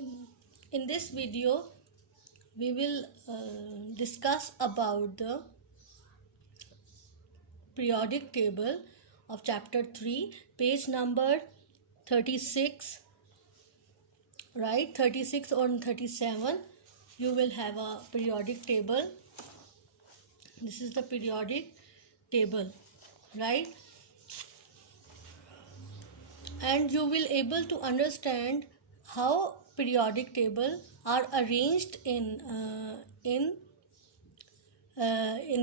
In this video, we will discuss about the periodic table of chapter 3, page number 36, right? 36 or 37, you will have a periodic table. This is the periodic table, right? And you will able to understand how periodic table are arranged in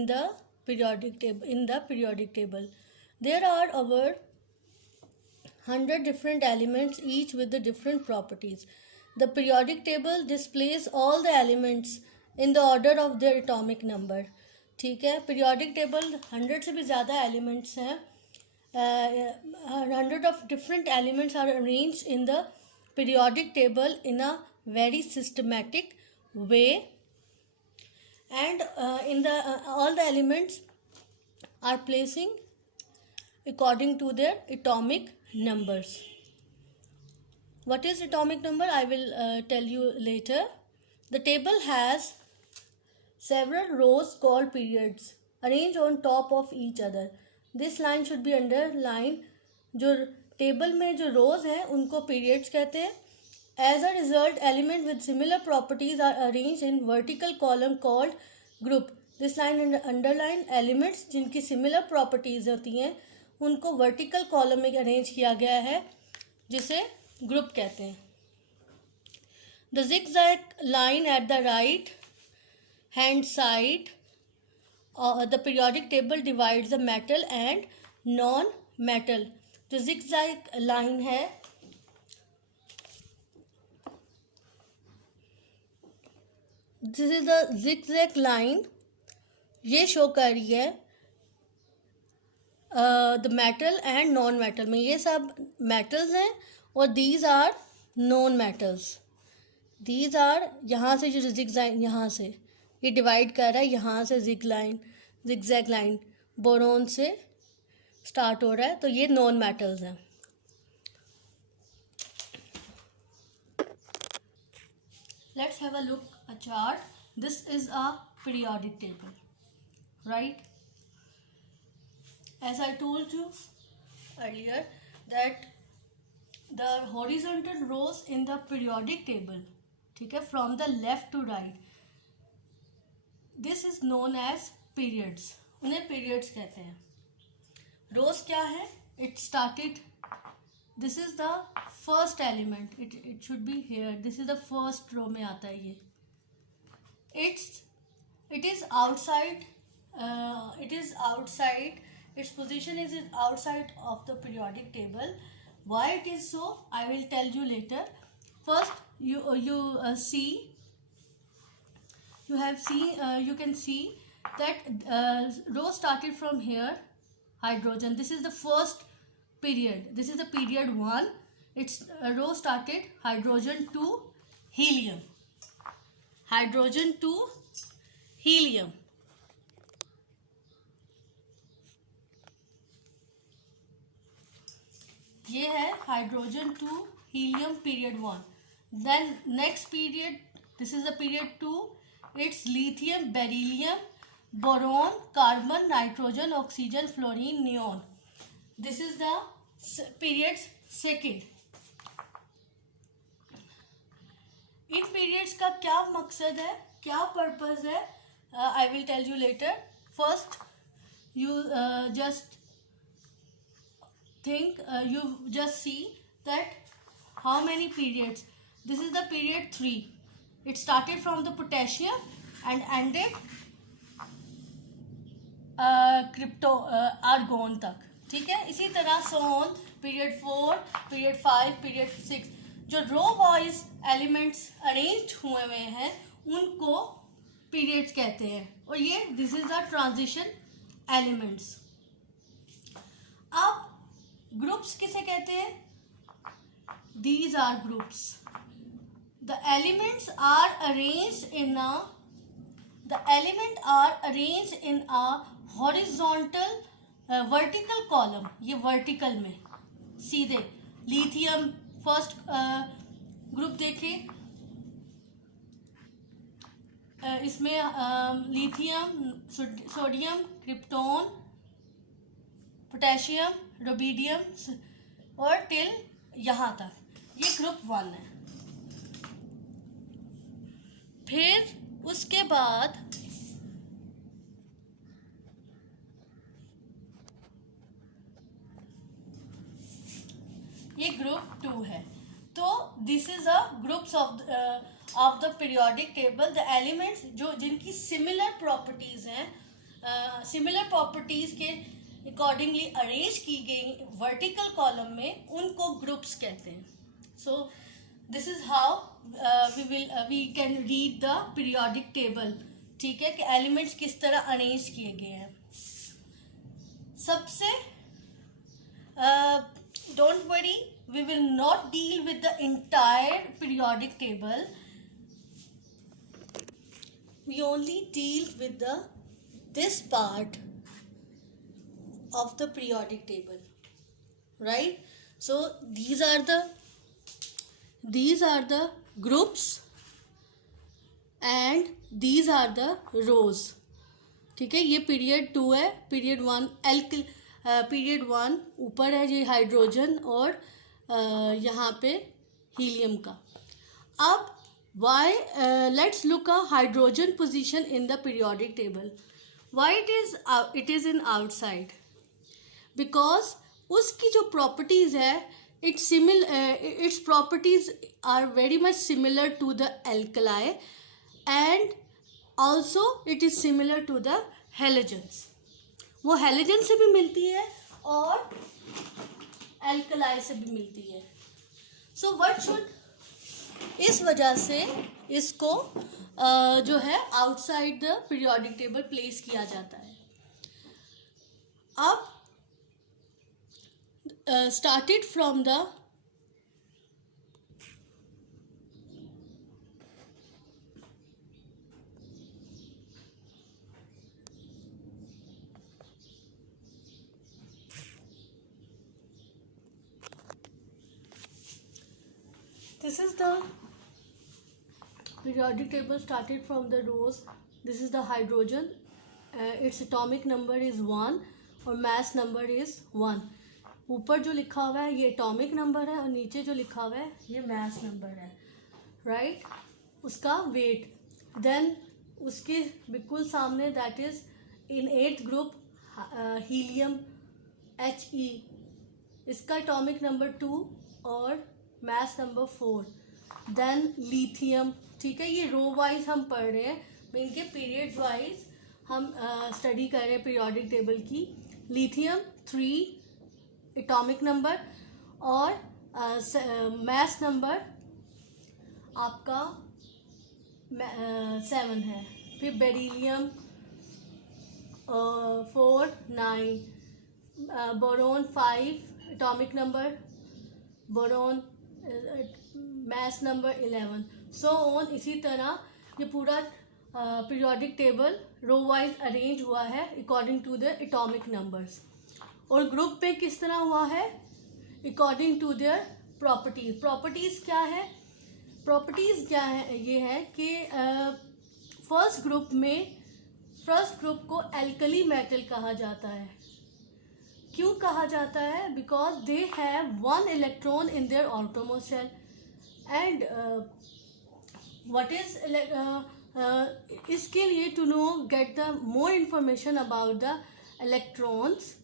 the periodic table. There are over 100 different elements, each with the different properties. The periodic table displays all the elements in the order of their atomic number. ठीक है, periodic table 100 से भी ज़्यादा elements हैं. 100 of different elements are arranged in the periodic table in a very systematic way, and in the all the elements are placing according to their atomic numbers. What is atomic number? I will tell you later. The table has several rows called periods arranged on top of each other. This line should be underlined. जो table में जो रोज हैं उनको periods कहते हैं. As a result, element with similar properties are arranged in vertical column called group. This line underline elements जिनकी similar properties होती हैं उनको vertical column में arrange किया गया है जिसे group कहते हैं. The zigzag line at the right hand side the periodic table divides the metal and non-metal. जो zigzag line है this is the zigzag line, ये शो कर रही है the metal and non-metal में. ये सब metals हैं और these are non-metals. These are यहाँ से जो zigzag यहाँ से ये डिवाइड कर रहा है, यहाँ से zigzag line बोरोन से स्टार्ट हो रहा है, तो ये नॉन मेटल्स हैं. Let's have a look a chart. This is a periodic table, right? As I told you earlier that the horizontal rows in the periodic table, ठीक है, from the left to right, this is known as periods. उन्हें periods कहते हैं. Rows क्या है? It started, this is the first element, it should be hair, this is the first row में आता है ये. It is outside, its position is outside of the periodic table. Why it is so I will tell you later. First you see, you can see that row started from here, hydrogen. This is the first period. This is the period 1. Its row started hydrogen to helium. Hydrogen to helium. ये है hydrogen to helium period 1. Then next period, this is the period 2. It's lithium, beryllium, boron, carbon, nitrogen, oxygen, fluorine, neon. This is the period second. In periods का क्या मकसद है, क्या purpose है, I will tell you later. First, you just think, you just see that how many periods. This is the period 3. It started from the potassium and ended argon तक, ठीक है. इसी तरह so on, period 4, period 5, period 6. जो row wise elements arrange हुए हुए हैं उनको पीरियड्स कहते हैं. और ये this is the transition elements. अब ग्रुप्स किसे कहते हैं? These are groups. The elements are arranged in a horizontal vertical column. ये vertical में सीधे. लिथियम फर्स्ट ग्रुप देखिए, इसमें lithium, sodium, krypton, potassium, rubidium और टिल यहाँ तक, ये ग्रुप 1 है। फिर उसके बाद ये ग्रुप 2 है। तो this is a groups of the periodic table, the elements जो जिनकी सिमिलर प्रॉपर्टीज हैं, सिमिलर प्रॉपर्टीज के अकॉर्डिंगली अरेंज की गई वर्टिकल कॉलम में, उनको ग्रुप्स कहते हैं। So this is how we can read the periodic table. ठीक है, कि एलिमेंट्स किस तरह अरेंज किए गए हैं। सबसे don't worry, we will not deal with the entire periodic table. We only deal with this part of the periodic table, right? So these are the groups and these are the rows. ठीक है, ये period 2 है, period 1 period 1 ऊपर है ये hydrogen और यहाँ पे हीलियम का। अब why let's look a hydrogen position in the periodic table. Why it is in outside? Because उसकी जो प्रॉपर्टीज है, its properties are very much similar to the alkali and also it is similar to the halogens. वो halogen से भी मिलती है और alkali से भी मिलती है। सो व्हाट शुड, इस वजह से इसको जो है outside the periodic table place किया जाता है। अब started from the this is the periodic table started from the rows. This is the hydrogen, its atomic number is 1 और mass number is 1। ऊपर जो लिखा हुआ है ये एटॉमिक नंबर है और नीचे जो लिखा हुआ है ये मास नंबर है, राइट? उसका वेट। देन उसके बिल्कुल सामने that is in 8th group helium He, इसका एटॉमिक नंबर 2 और मास नंबर 4। Then lithium. ठीक है, ये रो वाइज हम पढ़ रहे हैं, इनके पीरियड वाइज हम स्टडी कर रहे हैं पीरियोडिक टेबल की। लिथियम 3 एटॉमिक नंबर और मास नंबर आपका 7 है। फिर beryllium 4 9, boron 5 atomic number, boron mass number 11, so on. इसी तरह ये पूरा periodic table row wise arrange हुआ है according to the atomic numbers. और ग्रुप पे किस तरह हुआ है? According to their properties. Properties क्या है? प्रॉपर्टीज क्या है? ये है कि फर्स्ट ग्रुप को एल्कली मेटल कहा जाता है। क्यों कहा जाता है? Because they have 1 electron in their outermost shell and what is इसके लिए to know get the more information about the electrons,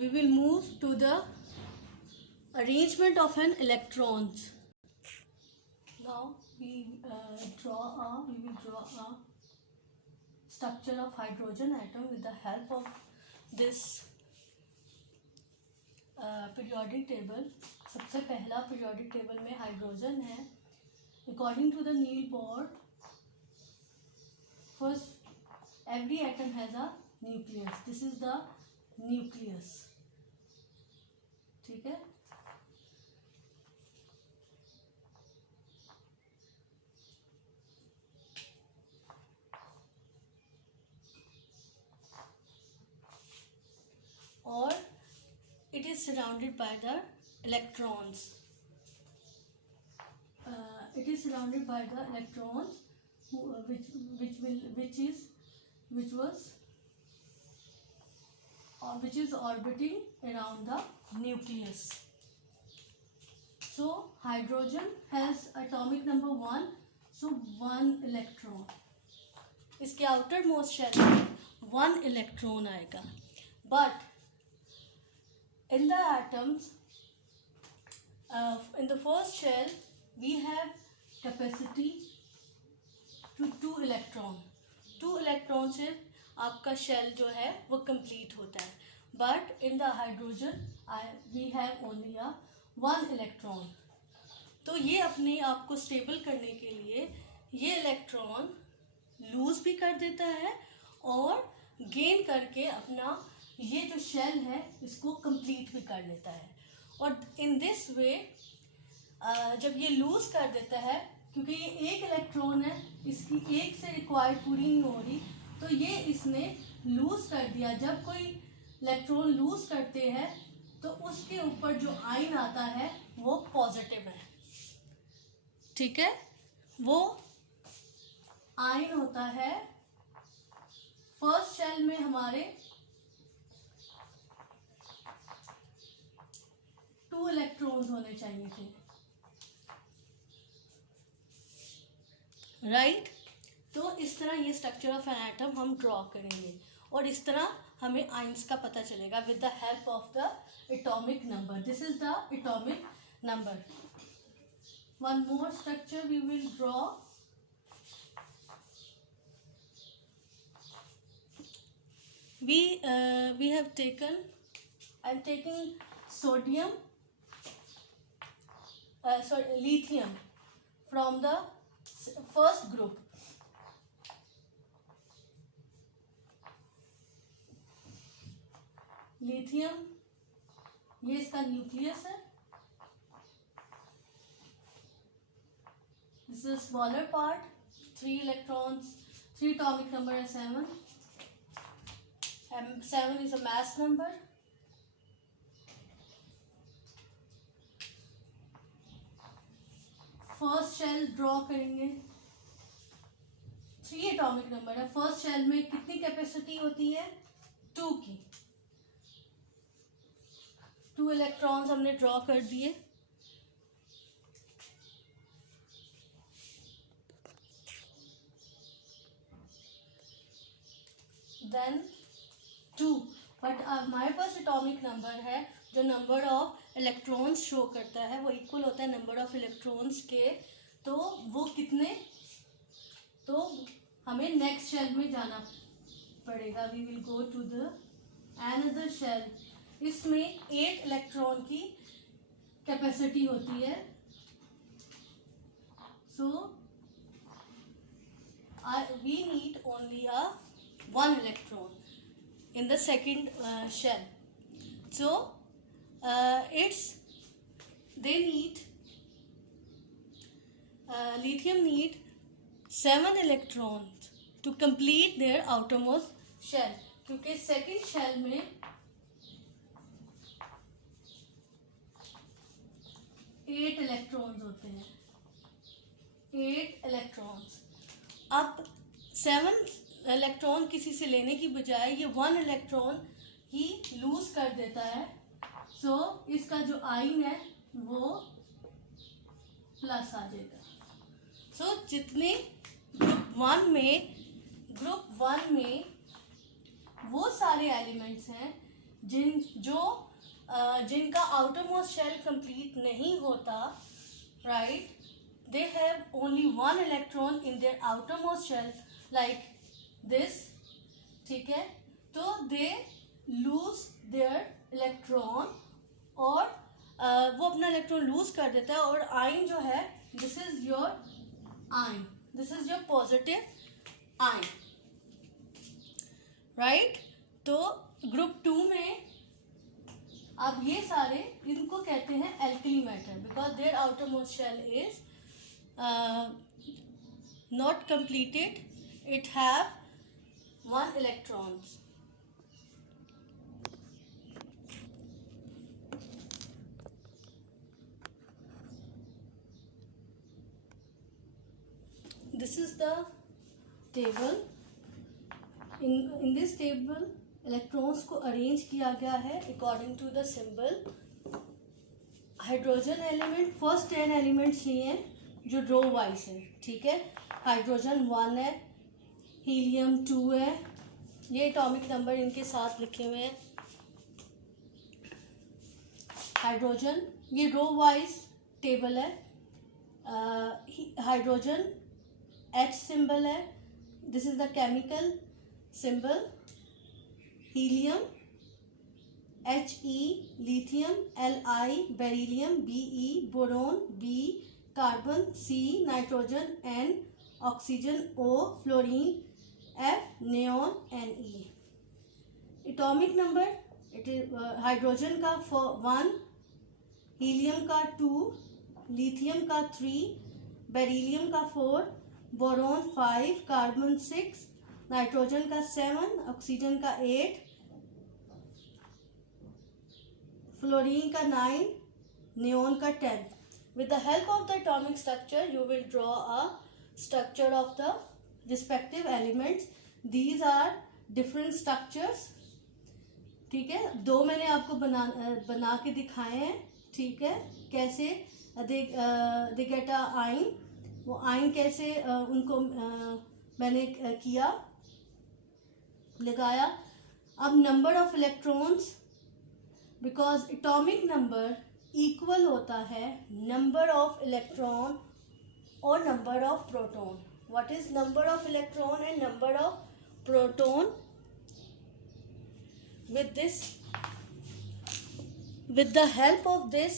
we will move to the arrangement of an electrons. Now we will draw a structure of hydrogen atom with the help of this periodic table. सबसे पहला periodic table में hydrogen है। According to the Neal Bohr, first every atom has a nucleus. This is the nucleus. ठीक है, और it is surrounded by the electrons. It is surrounded by the electrons which is orbiting around the nucleus. So hydrogen has atomic number 1, so 1 electron. इसके outer most shell में 1 electron आएगा. But in the atoms, in the first shell we have capacity to 2 electron. 2 electron से आपका shell जो है वो complete होता है. But in the hydrogen we have only 1 electron. तो ये अपने आप को स्टेबल करने के लिए ये इलेक्ट्रॉन लूज भी कर देता है और गेन करके अपना ये जो शेल है इसको कंप्लीट भी कर लेता है. और इन दिस वे जब ये लूज कर देता है, क्योंकि ये एक इलेक्ट्रॉन है, इसकी एक से रिक्वायर्ड पूरी नहीं हो रही, तो ये इसने लूज कर दिया. जब कोई इलेक्ट्रॉन लूज करते हैं तो उसके ऊपर जो आयन आता है वो पॉजिटिव है. ठीक है, वो आयन होता है फर्स्ट शेल में हमारे 2 इलेक्ट्रॉन्स होने चाहिए थे. राइट. तो इस तरह ये स्ट्रक्चर ऑफ एन एटम हम ड्रॉ करेंगे और इस तरह हमें आयंस का पता चलेगा with the help of the atomic number. This is the atomic number. One more structure we will draw. We have taken, I'm taking sodium, lithium from the first group. Lithium ये इसका nucleus है. This is smaller part. 3 electrons, 3 atomic number is 7. 7 is a mass number. First shell draw करेंगे. 3 atomic number है. First shell में कितनी capacity होती है? 2 की. 2 इलेक्ट्रॉन्स हमने ड्रॉ कर दिए. देन 2. बट हमारे पास एटॉमिक नंबर है जो नंबर ऑफ इलेक्ट्रॉन्स शो करता है वो इक्वल होता है नंबर ऑफ इलेक्ट्रॉन्स के. तो वो कितने? तो हमें नेक्स्ट शेल में जाना पड़ेगा. We will go to the another shell. इसमें 8 इलेक्ट्रॉन की कैपेसिटी होती है. So we need only 1 electron in the second shell. So they need lithium need 7 electrons to complete their outermost shell. क्योंकि second shell में 8 electrons होते हैं. 8 electrons. अब 7 electron किसी से लेने की बजाय ये 1 इलेक्ट्रॉन ही लूज कर देता है. सो इसका जो आयन है वो प्लस आ जाएगा. सो जितने ग्रुप 1 में वो सारे एलिमेंट्स हैं जिनका आउटर मोस्ट शेल कंप्लीट नहीं होता. Right. They have only 1 electron in their outer most shell like this. ठीक है. तो दे लूज देयर इलेक्ट्रॉन और वो अपना इलेक्ट्रॉन लूज कर देता है. और आयन जो है this is your ion. This is your positive ion. Right. तो ग्रुप 2 में अब ये सारे इनको कहते हैं alkali matter because their outer most shell is not completed. It have 1 electrons. this is the table. In this table electrons को arrange किया गया है according to the symbol. Hydrogen element first 10 elements लिए हैं जो रो वाइज है. ठीक है, हाइड्रोजन 1 है, हीलियम 2 है, ये एटॉमिक नंबर इनके साथ लिखे हुए हैं. हाइड्रोजन ये रो वाइज टेबल है. हाइड्रोजन H सिंबल है, this is the chemical symbol. Helium He, lithium Li, beryllium Be, boron B, carbon C, nitrogen N, oxygen O, fluorine F, neon Ne. Atomic number it is hydrogen का 1, helium का 2, lithium का 3, beryllium का 4, boron 5, carbon 6, nitrogen का 7, oxygen का 8, fluorine का 9, neon का 10. With the help of the atomic structure, you will draw a structure of the respective elements. These are different structures. ठीक है, दो मैंने आपको बना के दिखाए हैं. ठीक है, कैसे दे गेट अ आयन, वो आयन कैसे उनको मैंने किया, लगाया. अब number of electrons, because atomic number equal होता है नंबर ऑफ इलेक्ट्रॉन और number of proton. What is number of electron and number of proton? with the help of this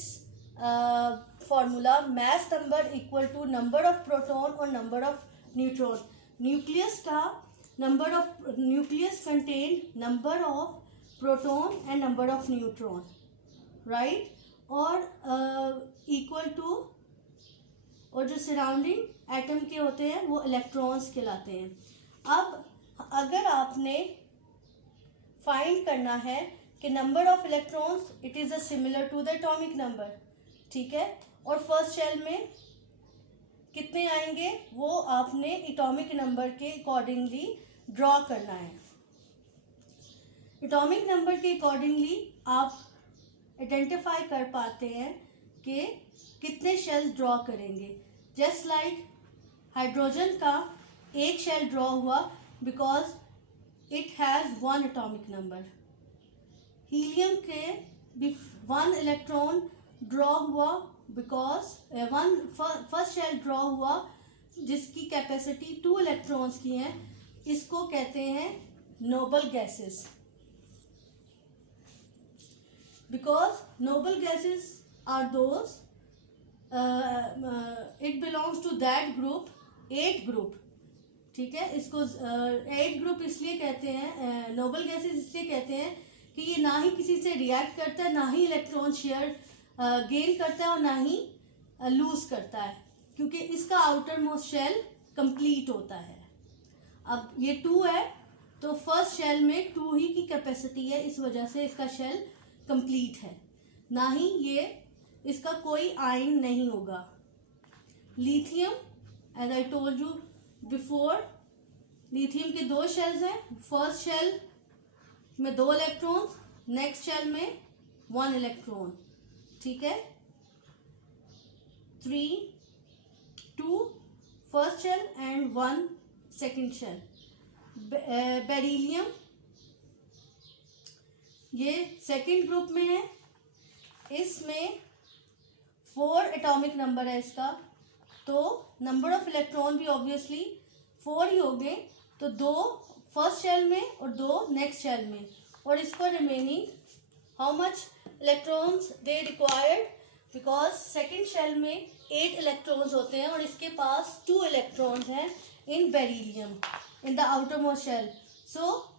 formula, mass number equal to number of proton or number of neutron. nucleus का nucleus contain number of proton and number of neutron, right? और equal to, और जो surrounding atom के होते हैं वो electrons कहलाते हैं. अब अगर आपने फाइंड करना है कि number of electrons it is a similar to the atomic number. ठीक है, और फर्स्ट शेल में कितने आएंगे वो आपने एटॉमिक नंबर के अकॉर्डिंगली ड्रॉ करना है. एटॉमिक नंबर के अकॉर्डिंगली आप आइडेंटिफाई कर पाते हैं कि कितने शेल्स ड्रॉ करेंगे. जस्ट लाइक हाइड्रोजन का एक शेल ड्रॉ हुआ because it has 1 atomic number. Helium के भी 1 इलेक्ट्रॉन ड्रॉ हुआ बिकॉज फर्स्ट शेल ड्रॉ हुआ जिसकी कैपेसिटी 2 इलेक्ट्रॉन्स की है. इसको कहते हैं noble gases. Because noble gases are those, it belongs to that group, 8 group. ठीक है, इसको 8 ग्रुप इसलिए कहते हैं, नोबल गैसेस इसलिए कहते हैं कि ये ना ही किसी से रिएक्ट करता है, ना ही इलेक्ट्रॉन शेयर गेन करता है और ना ही लूज करता है, क्योंकि इसका आउटर मोस्ट शेल कंप्लीट होता है. अब ये 2 है तो फर्स्ट शेल में 2 ही की कैपेसिटी है, इस वजह से इसका शेल कंप्लीट है, ना ही ये इसका कोई आयन नहीं होगा. Lithium as I told you before, lithium के 2 शेल्स हैं. फर्स्ट शेल में 2 इलेक्ट्रॉन्स, नेक्स्ट शेल में 1 इलेक्ट्रॉन. ठीक है, 3, 2 first shell and 1 second shell. Beryllium ये सेकेंड ग्रुप में है, इसमें 4 एटॉमिक नंबर है इसका, तो नंबर ऑफ इलेक्ट्रॉन भी ऑब्वियसली 4 ही हो गए. तो 2 फर्स्ट शेल में और 2 नेक्स्ट शेल में, और इसको remaining how much electrons they required, because second shell में 8 इलेक्ट्रॉन्स होते हैं और इसके पास 2 इलेक्ट्रॉन्स हैं in beryllium in the outer most shell. So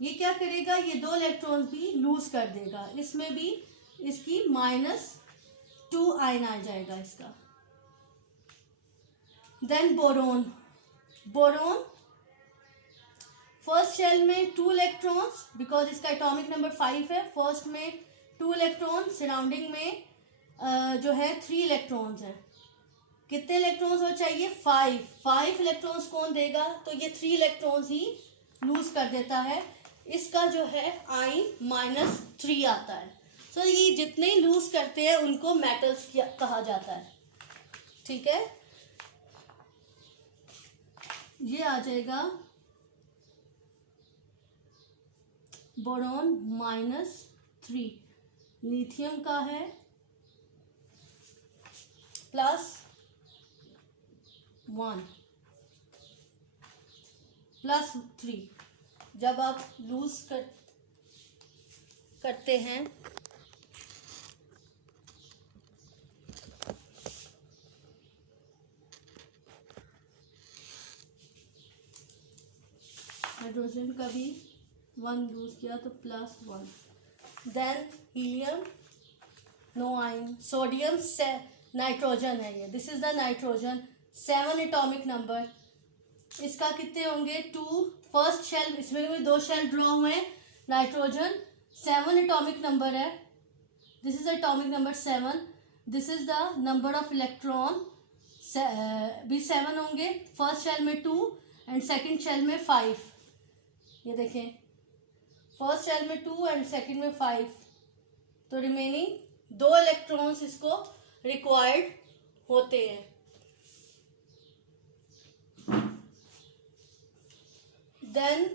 ये क्या करेगा, ये 2 इलेक्ट्रॉन्स भी लूज कर देगा, इसमें भी इसकी -2 आयन आ जाएगा इसका. Then boron. फर्स्ट शेल में 2 इलेक्ट्रॉन्स, बिकॉज इसका एटॉमिक नंबर 5 है. फर्स्ट में 2 इलेक्ट्रॉन, सराउंडिंग में जो है 3 इलेक्ट्रॉन्स हैं. कितने इलेक्ट्रॉन्स और चाहिए? 5 इलेक्ट्रॉन्स कौन देगा? तो ये 3 इलेक्ट्रॉन्स ही लूज कर देता है। इसका जो है I-3 आता है। सो ये जितने ही लूज करते हैं उनको मेटल्स कहा जाता है। ठीक है, ये आ जाएगा बोरॉन -3, लिथियम का है +1 +3। जब आप लूज करते हैं हाइड्रोजन का भी 1 लूज किया तो +1, then helium no ion, sodium से नाइट्रोजन है ये, this is the nitrogen 7 atomic number. इसका कितने होंगे? 2 फर्स्ट शेल, इसमें भी 2 शेल ड्रॉ हुए हैं। नाइट्रोजन 7 एटॉमिक नंबर है, this is atomic number 7। This is the number of electron भी 7 होंगे। फर्स्ट शेल में 2 एंड सेकंड शेल में 5। ये देखें, फर्स्ट शेल में 2 एंड सेकंड में 5, तो रिमेनिंग 2 इलेक्ट्रॉन्स इसको रिक्वायर्ड होते हैं। देन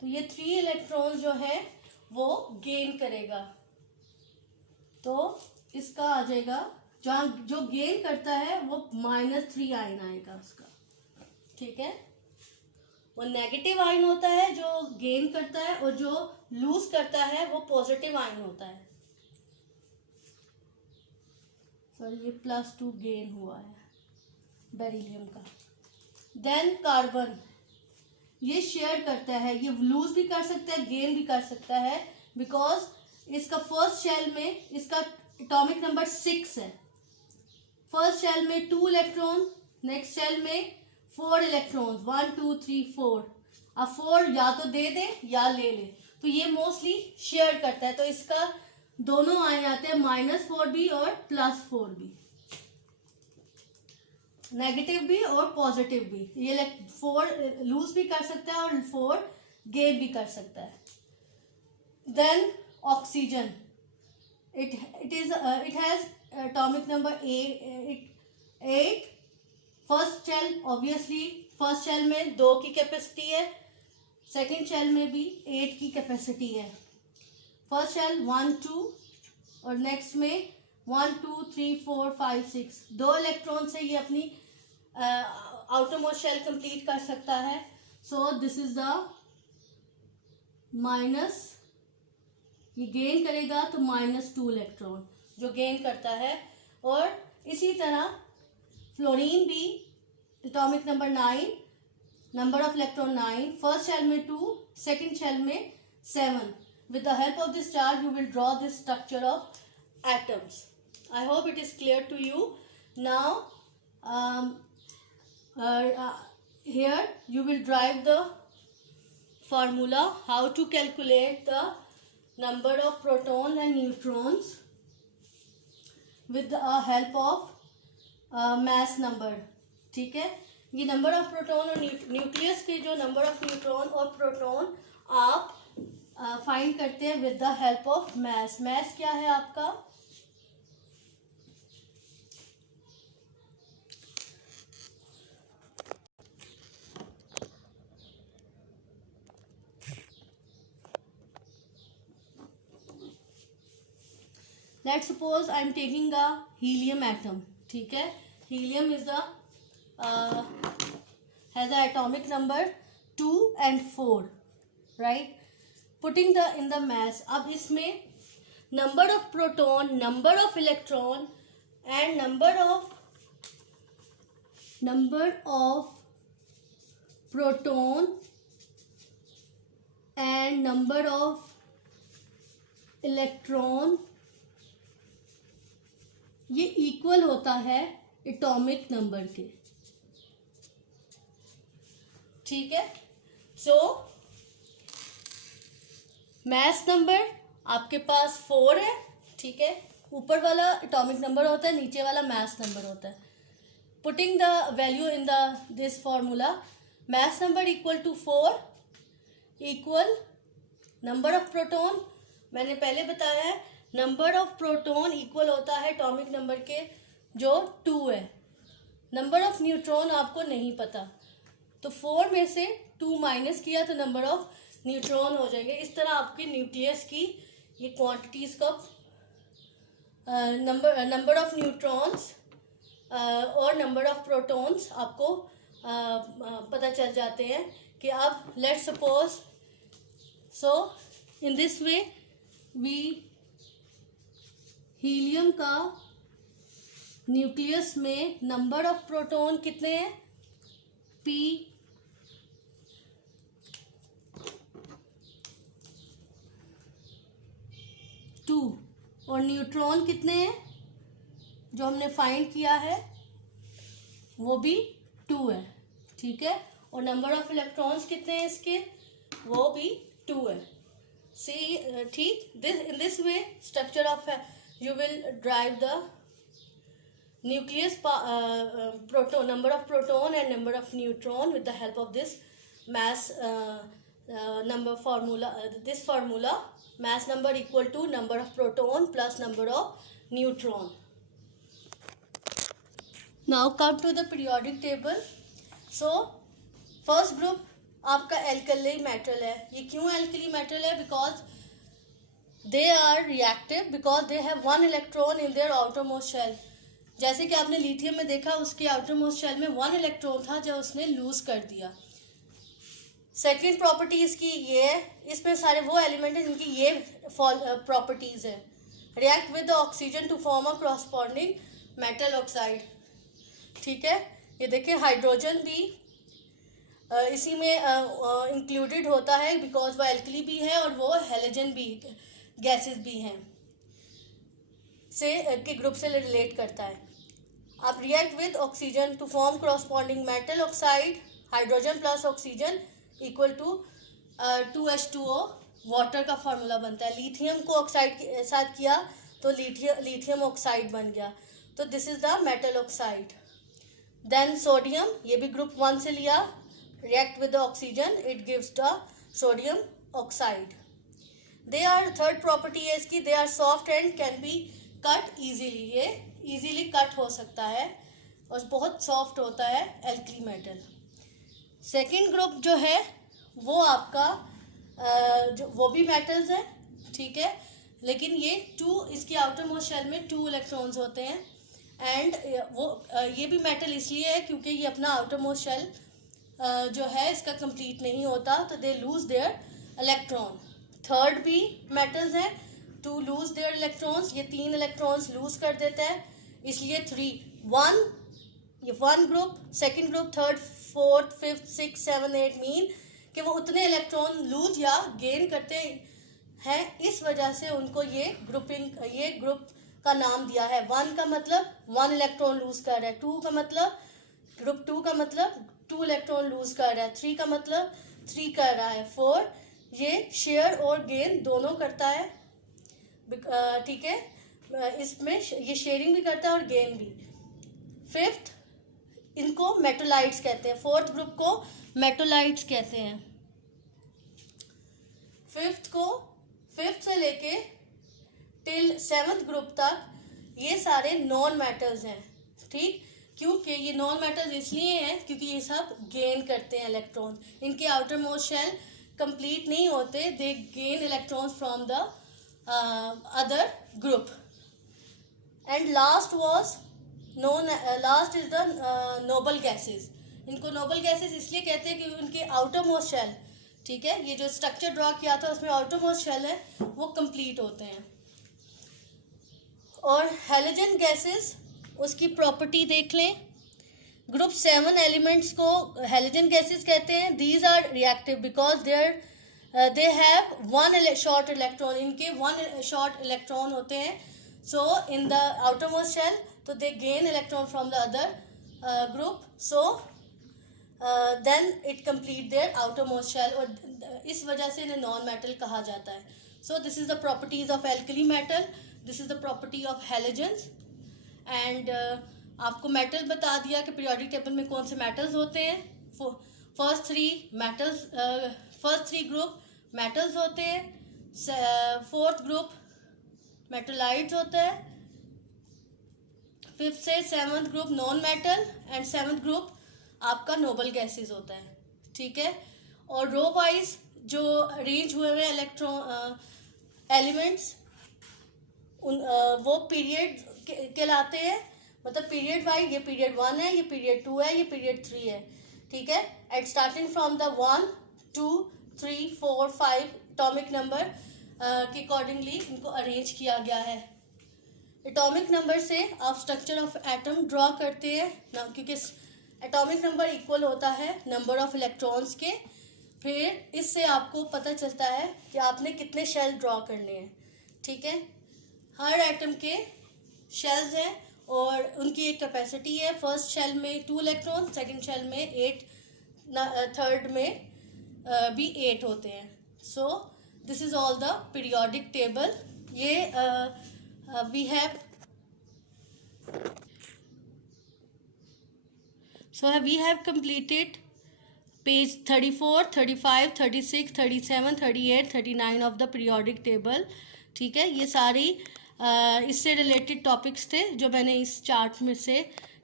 तो ये 3 इलेक्ट्रॉन जो है वो गेन करेगा, तो इसका आ जाएगा, जहाँ जो गेन करता है वो -3 आयन आएगा उसका। ठीक है, वो नेगेटिव आयन होता है जो गेन करता है, और जो लूज करता है वो पॉजिटिव आयन होता है। सॉरी, ये +2 गेन हुआ है बेरिलियम का। देन कार्बन, ये शेयर करता है, ये लूज भी कर सकता है, गेन भी कर सकता है, बिकॉज इसका फर्स्ट शेल में इसका एटॉमिक नंबर 6 है। फर्स्ट शेल में 2 इलेक्ट्रॉन, नेक्स्ट शेल में 4 इलेक्ट्रॉन, 1 2 3 4। अब 4 या तो दे दे या ले ले, तो ये मोस्टली शेयर करता है, तो इसका दोनों आयन आते हैं -4 भी और +4 भी, नेगेटिव भी और पॉजिटिव भी। ये 4 लूज भी कर सकता है और 4 गेन भी कर सकता है। Then oxygen, it has atomic number 8। First shell, obviously first shell में 2 की कैपेसिटी है, सेकंड शेल में भी 8 की कैपेसिटी है। फर्स्ट शेल 1 2 और नेक्स्ट में 1 2 3 4 5 6, 2 इलेक्ट्रॉन से ये अपनी आउटरमोस्ट शेल कंप्लीट कर सकता है। सो दिस इज द माइनस, ये गेन करेगा तो -2 इलेक्ट्रॉन जो गेन करता है। और इसी तरह फ्लोरीन भी atomic number 9, number of electron 9, first shell में 2, सेकंड शेल में 7। With the help of this chart, you will draw this structure of atoms. I hope it is clear to you. Now, here you will derive the formula how to calculate the number of protons and neutrons with the help of mass number. ठीक है, ये number of proton और nucleus के जो number of neutron और proton आप find करते हैं with the help of mass. Mass क्या है आपका? Let's suppose I am taking a helium atom. ठीक है, helium is the has a atomic number 2 and 4, right. Putting the in the mass, अब इसमें number of proton, number of electron and number of proton and number of electron, ये equal होता है atomic number के। ठीक है, सो mass number आपके पास 4 है, ठीक है, ऊपर वाला एटॉमिक नंबर होता है, नीचे वाला मास नंबर होता है. Putting the value in this formula, mass number equal to 4 equal number of proton. मैंने पहले बताया है नंबर ऑफ प्रोटॉन इक्वल होता है एटॉमिक नंबर के जो 2 है. नंबर ऑफ न्यूट्रॉन आपको नहीं पता, तो 4 में से 2 माइनस किया तो नंबर ऑफ न्यूट्रॉन हो जाएगा. इस तरह आपके न्यूक्लियस की ये क्वांटिटीज का नंबर ऑफ न्यूट्रॉन्स और नंबर ऑफ प्रोटॉन्स आपको पता चल जाते हैं. कि अब let's suppose, so in this way we helium का न्यूक्लियस में नंबर ऑफ प्रोटॉन कितने हैं, P, टू, और न्यूट्रॉन कितने हैं जो हमने फाइंड किया है वो भी 2 है, ठीक है. और नंबर ऑफ इलेक्ट्रॉन्स कितने हैं इसके, वो भी 2 है. सी, ठीक, this in this way structure of you will derive the nucleus proton, number of proton and number of neutron with the help of this mass number formula. This formula, mass number equal to number of proton plus number of neutron. Now come to the periodic table. So first group आपका alkali metal है. ये क्यों alkali metal है? Because they are reactive because they have 1 electron in their outermost shell. जैसे कि आपने lithium में देखा, उसके outermost shell में 1 इलेक्ट्रॉन था जो उसने लूज कर दिया. सेकेंड प्रॉपर्टी इसकी ये है, इसमें सारे वो एलिमेंट हैं जिनकी ये प्रॉपर्टीज है. React with the oxygen to form a corresponding metal oxide, ठीक है. ये देखिए हाइड्रोजन भी इसी में इंक्लूडेड होता है बिकॉज वो एल्कली भी है और वो हेलोजन भी, गैसेस भी हैं, से के ग्रुप से रिलेट करता है. आप react with oxygen to form corresponding metal oxide, hydrogen plus oxygen equal to 2H2O, water का फार्मूला बनता है. लिथियम को ऑक्साइड के साथ किया तो लिथियम ऑक्साइड बन गया, तो this is the metal oxide. Then sodium, ये भी ग्रुप 1 से लिया, react with oxygen it gives the sodium oxide. They are, third property है इसकी, they are soft and can be cut easily. ये इजीली कट हो सकता है और बहुत सॉफ्ट होता है एल्कली मेटल. सेकेंड ग्रुप जो है वो आपका जो वो भी मेटल्स है, ठीक है, लेकिन ये 2, इसके आउटर मोस्ट शेल में 2 इलेक्ट्रॉन्स होते हैं. एंड वो ये भी मेटल इसलिए है क्योंकि ये अपना आउटर मोस्ट शेल जो है इसका कंप्लीट नहीं होता, तो they lose their electron. Third भी मेटल्स हैं, टू लूज देयर इलेक्ट्रॉन्स, ये 3 इलेक्ट्रॉन्स लूज कर देता है, इसलिए 3, 1, ये 1 group, second group, third, fourth, fifth, 6, 7, 8 mean कि वो उतने इलेक्ट्रॉन लूज या गेन करते हैं, इस वजह से उनको ये ग्रुप का नाम दिया है. 1 का मतलब 1 इलेक्ट्रॉन लूज कर रहा है, 2 का मतलब ग्रुप 2 का मतलब 2 इलेक्ट्रॉन लूज कर रहा है, 3 का मतलब 3 कर रहा है, 4 ये शेयर और गेन दोनों करता है, ठीक है. इसमें ये शेयरिंग भी करता है और गेन भी. फिफ्थ, इनको मेटोलाइट्स कहते हैं, फोर्थ ग्रुप को मेटोलाइट्स कहते हैं. फिफ्थ से लेके टिल 7th ग्रुप तक ये सारे नॉन मेटल्स हैं, ठीक. क्योंकि ये नॉन मेटल्स इसलिए हैं क्योंकि ये सब गेन करते हैं इलेक्ट्रॉन, इनके आउटर मोस्ट शेल कंप्लीट नहीं होते, दे gain electrons from the other group. And last is the noble gases. इनको नोबल गैसेस इसलिए कहते हैं कि उनके आउटर मोस्ट शेल, ठीक है, ये जो स्ट्रक्चर ड्रॉ किया था उसमें आउटर मोस्ट शेल है वो कंप्लीट होते हैं. और हेलोजन गैसेस, उसकी प्रॉपर्टी देख लें. ग्रुप 7 एलिमेंट्स को हेलोजन गैसेस कहते हैं. These are reactive because they have 1 short electron, इनके 1 शॉर्ट इलेक्ट्रॉन होते हैं. So in the outer most shell, तो they gain electron from the other group, so then it complete their outer most shell, और इस वजह से इन्हें non metal कहा जाता है. So this is the properties of alkali metal, this is the property of halogens. And आपको metal बता दिया कि पीरियोडिक टेबल में कौन से मेटल्स होते हैं. फर्स्ट थ्री ग्रुप मेटल्स होते हैं, फोर्थ ग्रुप मेटलाइट्स होता है, फिफ्थ से seventh group non metal, and seventh group आपका नोबल गैसेस होता है. ठीक है. और रो वाइज जो अरेंज हुए हुए एलिमेंट्स वो पीरियड कहलाते हैं. मतलब पीरियड वाइज ये पीरियड 1 है, ये पीरियड 2 है, ये पीरियड 3 है. ठीक है. At starting from the 1 2 3 4 5 atomic number के अकॉर्डिंगली इनको अरेंज किया गया है. एटॉमिक नंबर से आप स्ट्रक्चर ऑफ एटम ड्रॉ करते हैं ना, क्योंकि एटॉमिक नंबर इक्वल होता है नंबर ऑफ इलेक्ट्रॉन्स के. फिर इससे आपको पता चलता है कि आपने कितने शेल ड्रॉ करने हैं. ठीक है. हर एटम के शेल्स हैं और उनकी एक कैपेसिटी है. फर्स्ट शेल में 2 इलेक्ट्रॉन, सेकंड शेल में 8, थर्ड में भी 8 होते हैं. So this is all the periodic table. ये we have completed page 34, 35, 36, 37, 38, 39 of the periodic table. ठीक है. ये सारी इससे रिलेटेड टॉपिक्स थे जो मैंने इस चार्ट में से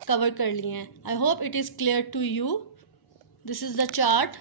कवर कर लिए हैं. I hope it is clear to you. This is the chart.